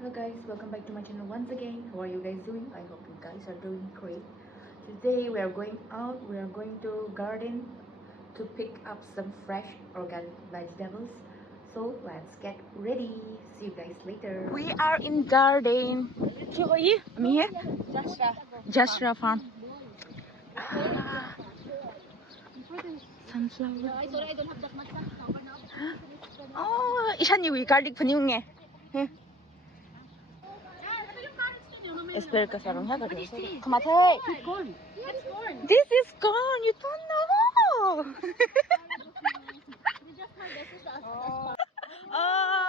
Hello guys, welcome back to my channel once again. How are you guys doing? I hope you guys are doing great. Today we are going out. We are going to garden to pick up some fresh organic vegetables. So let's get ready. See you guys later. We are in garden. I'm here. Jasra Farm. Sunflower. Sorry, I don't have that much sunflower now. Oh, isan yung garlic paniung eh. Asparagus sarong ha. Kamatay. Corn. Yes, corn. This is corn. You don't know. We just heard this is the asparagus. Oh.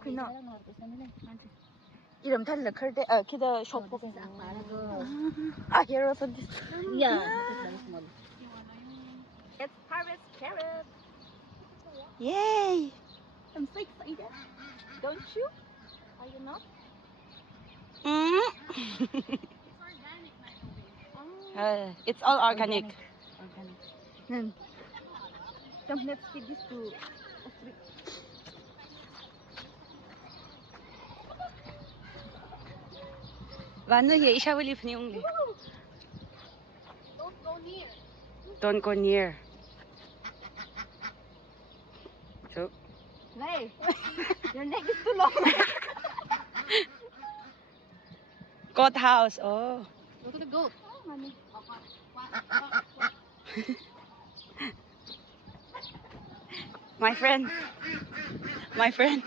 그나. 이름 달라 그때 키다 쇼포. Ah, here also this. Yeah. Let's harvest carrots. Yay! I'm so excited. Don't you? Are you not? It's all organic. Organic. Come, let's feed this to ostrich. Wano here isha will live only. Don't go near. Don't go near. So. Hey, your neck is too long. Goat house. Oh. Go to the goat. Oh, mommy. My friend. My friend.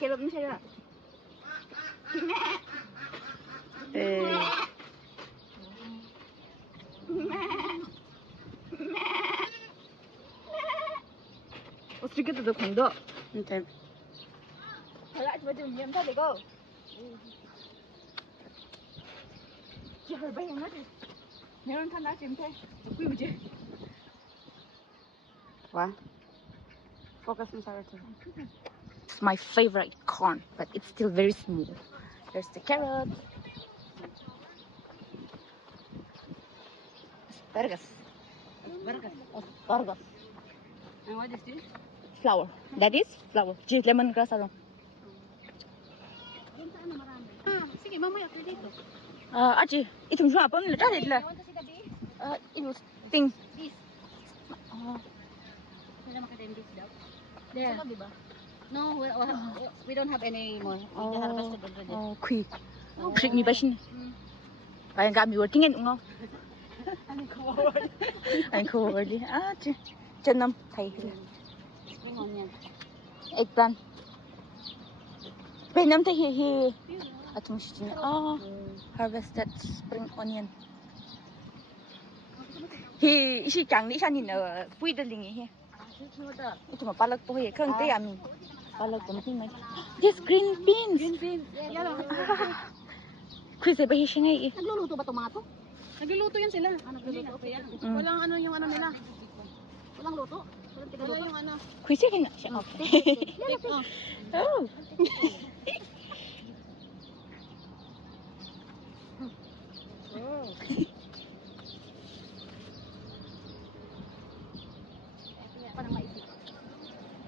Carrot mo siya. 어떻게 뜯어 건도? Okay. Wala, ito ba yung yam sabi ko? Chihar ba yung natin? Meron ka na, simpe. Ako yung dyan. What? Focus on Sarah too. It's my favorite corn, but it's still very small. There's the carrot. Asparagus. Asparagus. And what is this? Flower. That is flower. Lemongrass ano? Doon saan na marami? Sige, mamaya tayo dito. 아직 이좀 좋아 뻔을 짜 You 되라. want to see the bee? It was thing. Bees. Wala makita yung bees daw. There. Sa loob, diba? No, we don't have any more. We just harvested already. 퀴. Trick me bashin. Kaya gamit word tingin ngo. Anh khô rồi đi. Chân năm thầy. Spring onion. Eggplant. Bên năm thầy hi. Atong siya. Harvested spring onion. Hi isi chẳng lý sao nhìn ở vui đơn linh hi. Ito mapalak po hi. Kung tayo amin. Palak po natin may. Yes, green beans. Green beans. Yeah. Chris, ba hi siya ngay. Nagluluto ba tomato? Nagluluto yan sila. Nagluluto pa yan. Walang ano yung ano nila. Walang luto. Wala yung ano. Chris, hin na siya. Okay. Oh.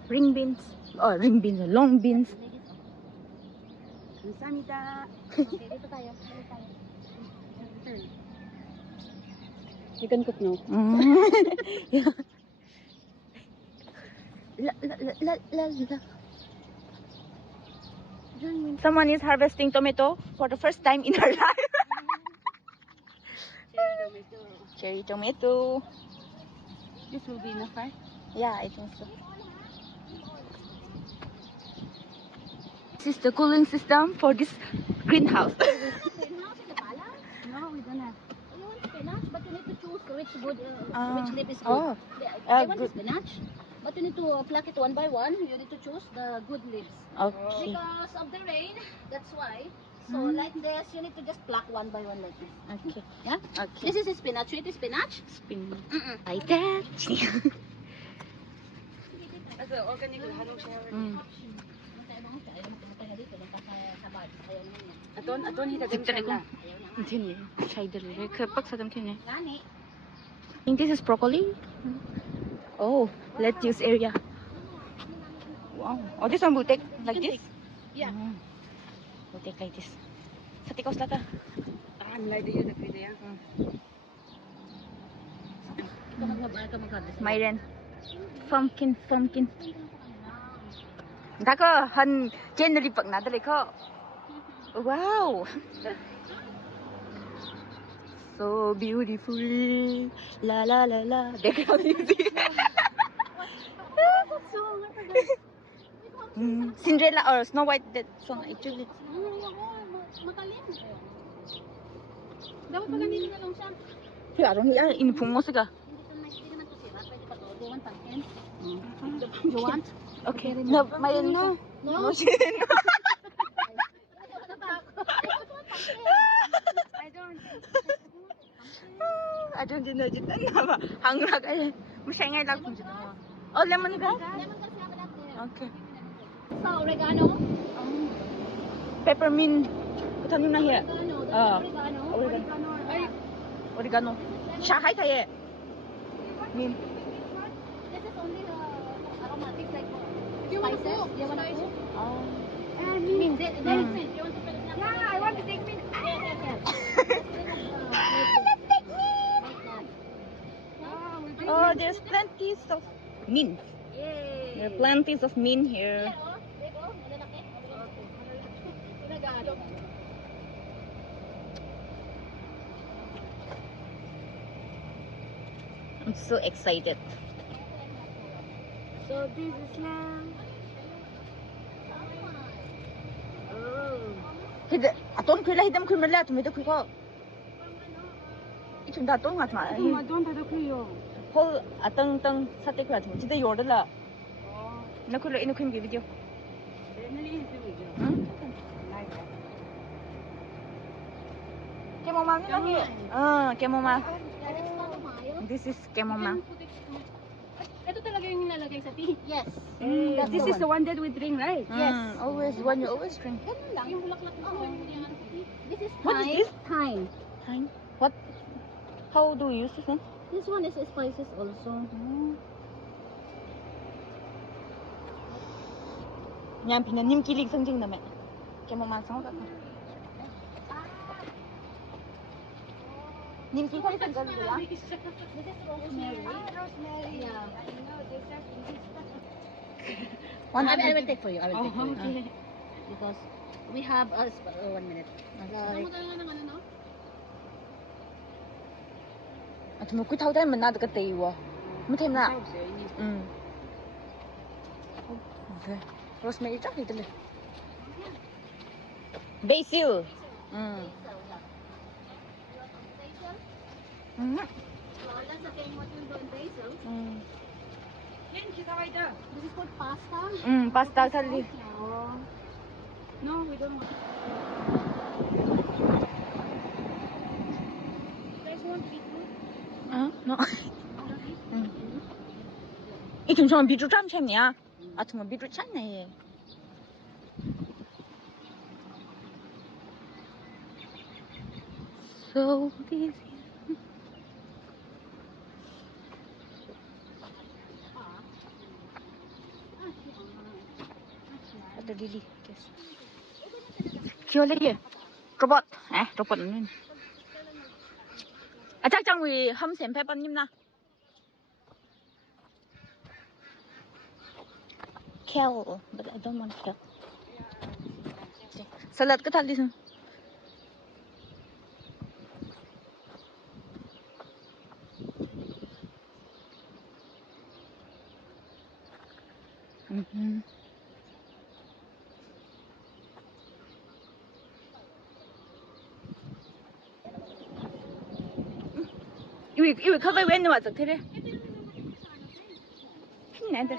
Ring beans. Oh, ring beans. Long beans. Kamsahamnida. Okay, dito tayo. Turn. You can cook now. La. Someone is harvesting tomato for the first time in her life. Cherry tomato. This will be enough, right? Yeah, I think so. This is the cooling system for this greenhouse. Spinach in the palace? No, we don't have. You want spinach, but you need to choose which leaf is good. They want good. spinach, but you need to pluck it one by one. You need to choose the good leaves. Okay. Because of the rain, that's why. So like this, you need to just pluck one by one like this. Okay. Yeah? Okay. This is spinach. Sweet spinach. Spin. Like that. That's organic. Aton hita Ayaw na. 틴네. 샤이들이 그 박스가 틴네. Gani. I think this is broccoli. Oh, lettuce area. Wow. Oh, this one will take like can this? Yeah. Mm. We'll take like this. Sa tikos lata. Like the other video. Myren. Pumpkin. Dako han generally pag nadali ko. Wow. So beautiful. La la la la. Background music. Cinderella or Snow White, that song actually. Matalim. Dapat pag ganito na lang siya. Kaya ron niya inipong mo siga. Hindi naman to sira. Pwede pa to. Do you want pumpkin? You want? Okay. No, may no. No? No. I don't know just na ba. Hangrag ay. Masya ngay lang kung dito. Oh, lemon grass. Lemon grass nga pala there. Okay. So, oregano? Peppermint. Ito na here. Oregano. Oregano. Oregano. Ay, Oregano. Shanghai tayo. Mint. this is only aromatic like spices. You want to cook? Oh. Mint. There is mint. You want to put it in? Yeah, I want to take mint. Yes. Oh, there's plenty of mint. Yay! There are plenty of mint here. There, oh. There, oh. Malalaki. Oregano. I'm so excited. So this is now. Oh. Hida, aton kuila hidam kuila tumida kuiko. Ichum da aton ngat ma. Don't have to Hol atang tang sate kuila tum. Jida yorda la. Na kuila inu kuim video. Chamomile ni lagi. Chamomile. This is chamomile. Ito talaga yung nilalagay sa tea? Yes. This is the one that we drink, right? Yes. Always one you always drink. Ganun lang. Yung bulaklak na yan. This is What is this? Thyme. Thyme. What? How do you use this one? This one is spices also. Nyan pina nim kilig sangjing na me. Chamomile sang ka. Nim kilig sang ka ba? This is rosemary. Rosemary. Yeah. I know. This I will take for you. I will take for you. Okay. Because we have 1 minute. At mo ku thau dai man na da ka tei wo. Mo them na. Okay. Rosemary chắc thì tên basil. This is called pasta. Pasta thali. No, we don't want. You guys want beetroot? No. 이 좀 비주 짬 챔이야. 아, 정말 비주 찼네. So busy. Ada Lily, guys. Kêu lấy robot, robot nữa. À chắc chắn vì hâm xem phép bao nhiêu na. Kale, but I don't want kale. Salad ka thali sun. 이거 커버 왜 넣어왔어? 그래? 힘이 난다.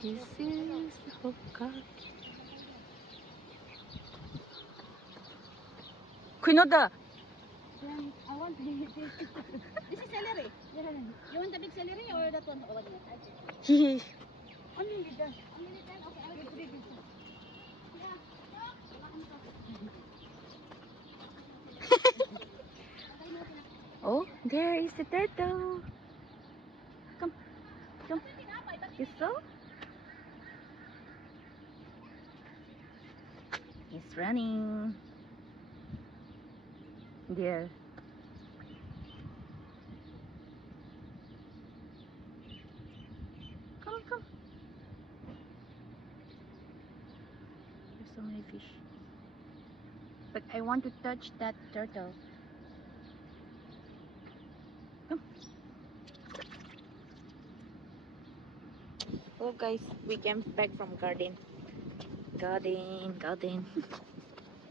This is Hokkaido. Kunoda. I want this. This is celery. You want the big celery or that one? Hihi. Only with that. Only with that. Okay, I will put it this one. Yeah. There is a turtle. Come, come. You saw? He's running. There. Come, come. There's so many fish. But I want to touch that turtle. Come. Hello guys, we came back from garden. Garden.